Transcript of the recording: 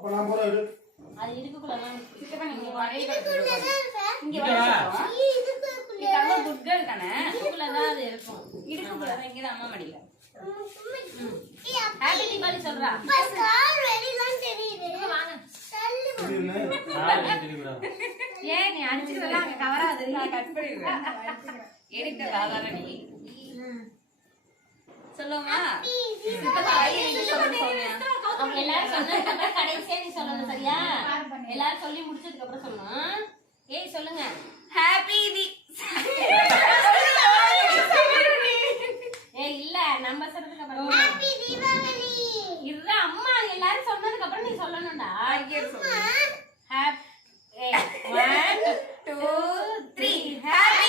அப்ப நான் போறேன் இரு. அது இதுக்குள்ளலாம் சித்தப்பா நீங்க வரைய இங்க இங்க வா. நீ கண்ணு குட் கேர்ள் தானே. இதுக்குள்ள தான் அது இருக்கும். இடுக்குள்ள தான் இங்க அம்மா மடியில. ஹாப்பி தீபாவளி சொல்றா. வாங்க. இது என்ன? ஏன் நீ அடிச்சுக்கிறதெல்லாம் அங்க கவராது. நான் கட் பண்ணிடுறேன். எடிட்ட ராதான நீ. சொல்லுமா? சித்தப்பா ஐயே நீங்க சொல்லுங்க. அவங்க எல்லாரும் சொன்னதுக்கு அப்புறம் கடைசியா நீ சொல்லணும் சரியா? எல்லாரும் சொல்லி முடிச்சதுக்கு அப்புறம் சொல்லணும். ஏய் சொல்லுங்க. ஹாப்பி தி ஏய் இல்ல நம்ம சொல்றதுக்கு அப்புறம் ஹாப்பி தீபாவளி. இல்ல அம்மா எல்லாரும் சொன்னதுக்கு அப்புறம் நீ சொல்லணும்டா. ஐயே சொல்லுங்க. Happy 1 2 3 happy